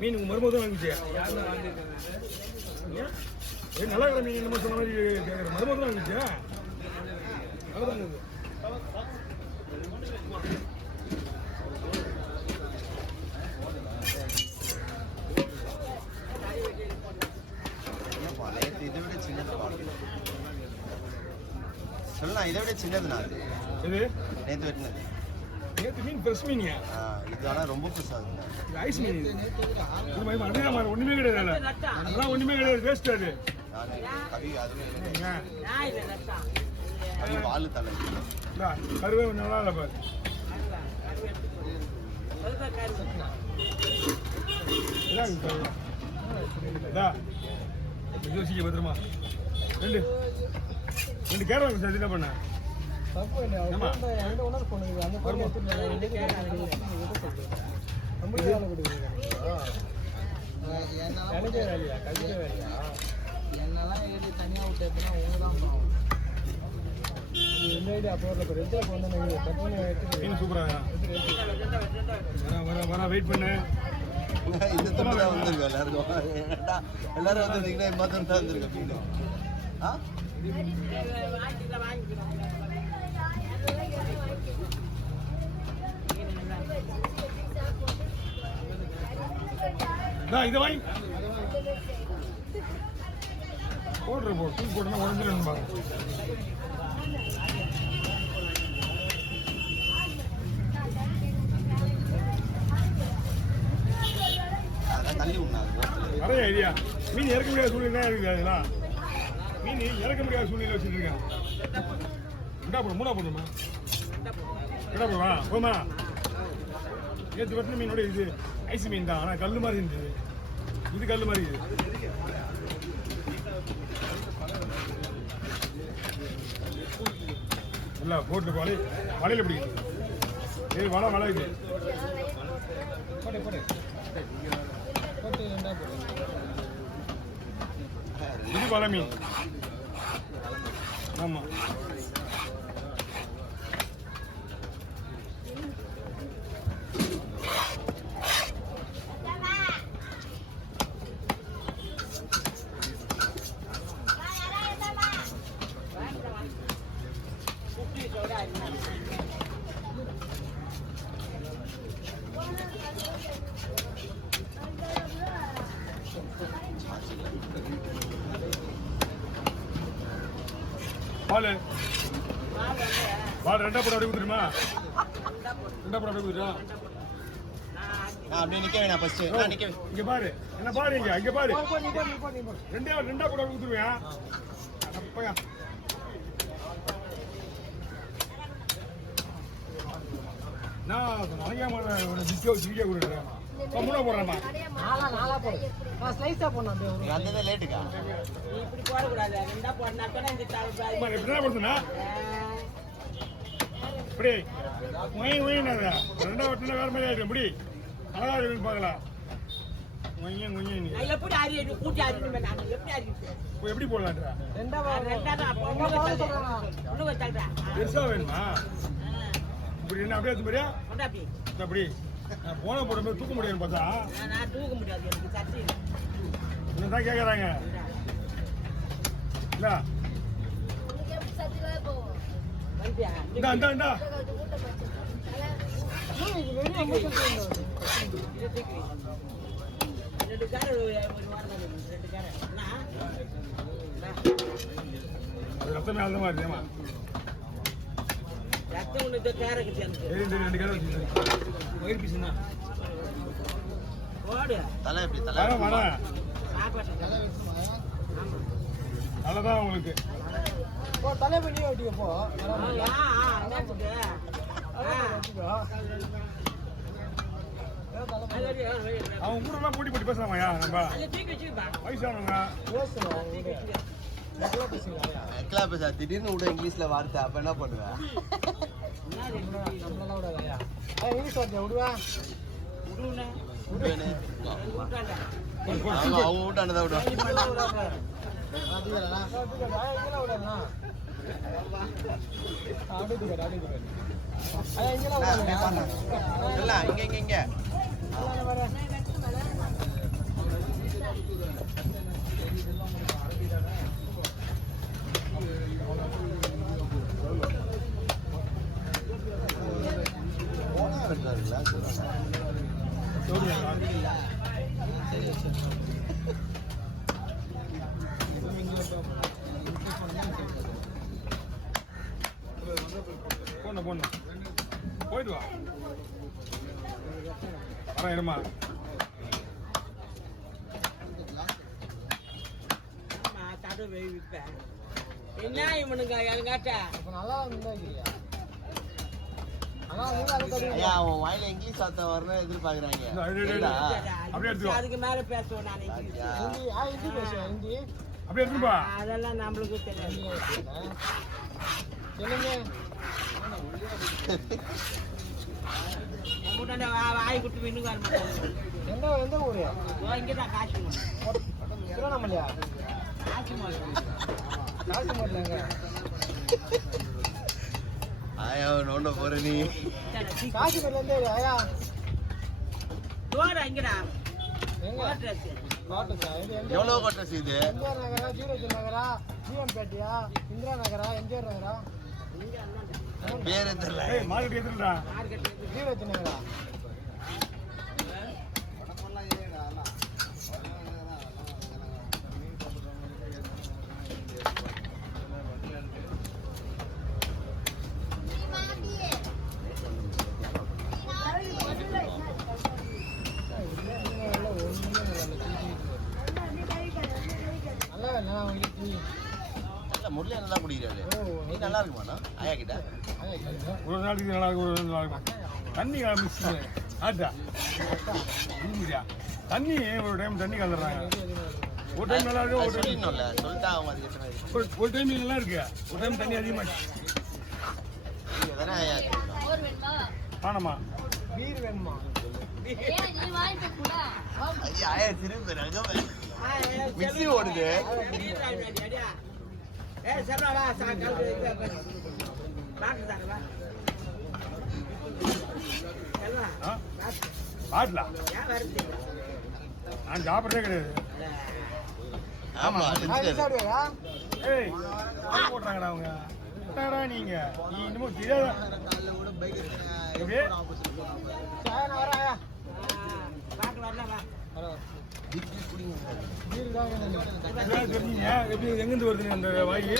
மீன் உங்க மருமக தான் வாங்கிச்சியா? நல்லா இருக்கிற மீன் என்னமோ சொன்ன மாதிரி கேட்குற மருமக தான் வாங்கிச்சியா? அவ்வளோதாங்க இது. இதை விட சின்னது சொல்லலாம், இதை விட சின்னதுண்ணா அது. இது நேற்று வெட்டினது. நேற்று மீன் ஃப்ரெஷ் மீனியா? இது ஆனால் ரொம்ப ஃப்ரெஷ் ஆகுதுண்ணா. இது ஐஸ் மீன். இது ஒன்றுமே கிடையாது, அதெல்லாம் ஒன்றுமே கிடையாது, வேஸ்ட் அது. கவி அது வாழு தலை கருவே நல்லா இல்லை பாரு. யோசிக்க பத்திரமா ரெண்டு கேரளா சார் என்ன பண்ண தனியாக விட்டா உங்க தான் சூப்பரா வர வெயிட் பண்ணு. இந்த தம்பி தான் வந்திருக்கோம் எல்லாருக்கும். எல்லாரும் வந்துருந்தீங்கன்னா மாத்திரம் தான் வந்திருக்கேன் மீன். இதை வாங்கி போடுற தூக்கி போட்டோன்னா உடஞ்சிடும் பாருங்க. நிறைய ஐடியா. மீன் இறக்க முடியாத சூழ்நிலை இருக்குது. அதெல்லாம் மீன் இறக்க முடியாத சூழ்நிலை வச்சுருக்கேன். ரெண்டா போடும், மூணா போடுமா? ரெண்டா போடுவா போமா. நேற்று வெட்டின மீனோட இது ஐஸ் மீன் தான், ஆனால் கல் மாதிரி இருந்தது. இது கல் மாதிரி இது. இல்லை போட்டு வலையில் பிடிக்குது. இது வலை இது இது வலை மீன். ஆமாம் பால் ரெண்டா போட அப்படியே கொடுத்துருமா? ரெண்டா போட அப்படியே கொடுத்துருமா? அப்படியே நிக்க வேணாம் ஃபர்ஸ்ட். இங்க பாரு, என்ன பாரு, இங்க பாரு. ரெண்டா போட கொடுத்துருவியா? அப்பயா நான் நிறைய சிரிக்க கொடுக்குறேன். மூணா போடுறேன்மா. நாலா போடு. நான் ஸ்லைஸா போடணும். வந்ததே லேட்டுக்கா. இப்படி போடக்கூடாது. ரெண்டா போடனா கூட இந்த எப்படின்னா போடுதுண்ணா? இப்படி ஒயினாதா ரெண்டா வெட்டினா வேற மாதிரி ஆயிடும். இப்படி அழகா இருக்குன்னு பார்க்கலாம். எப்படி அறிய கூட்டி அறியுமே. நான் எப்படி அறியுது? எப்படி போடலான்றா? ரெண்டா பெருசா வேணுமா? இப்படி என்ன அப்படியே மாதிரியா? அப்படி போன போடும்போது தூக்க முடியாது பார்த்தா. நான் தூக்க முடியாது, எனக்கு சக்தி இல்லை. என்னதான் கேட்குறாங்க இல்ல? இந்தா ரெண்டு கார ஒரு வாரம் ரெண்டு கார ரத்தமே அந்த மாதிரி இருந்தேமா. ரத்தம் ஒன்று கார ரெண்டு கார வயிறு பீசுனா ஓடு தலை எப்படி தலை வர சாப்பாட்டு நல்லதான் உங்களுக்கு. தலை பண்ணி ஓட்டிக்கப்போ அவன் ஊரெல்லாம் போட்டி போட்டி பேசலாமாயா? நம்ம வயசானவங்க எக்லா பேச திடீர்னு விட இங்கிலீஷ்ல வார்த்தை, அப்ப என்ன பண்ணுவேன்? இங்கிலீஷ் வார்த்தை விடுவா அவங்க வீட்டாண்டதான் விடுவாங்க. அப்படியே தூக்காரு, அப்படியே தூக்காரு. அதான் இங்கெல்லாம் விடாதீங்க. இல்ல இங்க அதான் வரேன். போனா வெட்டுறாருங்களா போடணும் போயிட்டு வா வரேன் இருமா தடு வைப்பேன் என்ன இவனுங்க எனக்காட்ட இப்ப நல்லா இருந்தாக்கிறியா? ஆனா நீங்க அதுக்கு ஐயா அவன் வாயில இங்கிலீஷ் வார்த்தை வரணும் எதிர்பார்க்கறாங்க அப்படியே எடுத்துக்கோ அதுக்கு மேல பேசுவேன் நான் இங்கிலீஷ். ஹிந்தி ஹிந்தி பேசுவேன் ஹிந்தி அப்படியே எடுத்துப்பா அதெல்லாம் நம்மளுக்கு தெரியாது. சொல்லுங்க. நம்மகிட்ட வாய் குட்டு இன்னும் வர மாட்டாங்க. எந்த ஊரு? இங்கே தான் காசு திருவண்ணாமலையா? காசு காசு மாட்டலங்க. ஆயா நோண்ட போற நீ காஷ்மீர்ல இருந்து ஐயா தோற இங்கடா எங்க கோட்ரஸ் கோட்டா இது எந்த எவ்வளவு கொட்டஸ் இது எம்ஜிஆர் நகரா ஜீரஜி நகரா ஜிஎம்பேட்டியா இந்திரா நகரா எம்ஜிஆர் நகரா பேரு தெரியல ஏய் மார்க்கெட் எதுடா மார்க்கெட் ஜீரஜி நகரா நல்லா இல்லை உங்களுக்கு இல்ல முரளி நல்லா குடிக்கிறாரு நீ நல்லா இருக்குமாண்ணா ஆயா கிட்ட ஒரு நாளைக்கு நல்லா இருக்கும் ஒரு நாள் நல்லா இருக்கும் தண்ணி மிக்ஸ் ஆட்டா இல்லையா தண்ணி ஒரு டைம் தண்ணி கலந்துடுறாங்க ஒரு டைம் நல்லா இருக்கு ஒரு டைம் சொல்லிடணும்ல சொல்லிட்டா அவங்க அதுக்கு எத்தனை ஒரு டைம் நல்லா இருக்கு ஒரு டைம் தண்ணி அதிகமாக நீங்க தானே ஆயா ஆனமா பீர் வேணுமா ஐயா ஆயா திரும்ப ரகமே மிக்ஸி ஓடுது ஏய் சரவா வா சாயங்காலம் பாட்டு தாங்க வா செல்வா பாட்டலா ஏன் வருது நான் சாப்பிட்றதே கிடையாது ஆமா சாப்பிடுவாரா ஏய் போடுறாங்கடா அவங்க என்னடா நீங்க நீ இன்னமும் தெரியாத எப்படி நான் வரேன் பாட்டு வரல வா பீர் தான் வேணும் தெரிஞ்சீங்க எப்படி எங்கேருந்து வருதுங்க அந்த வாயி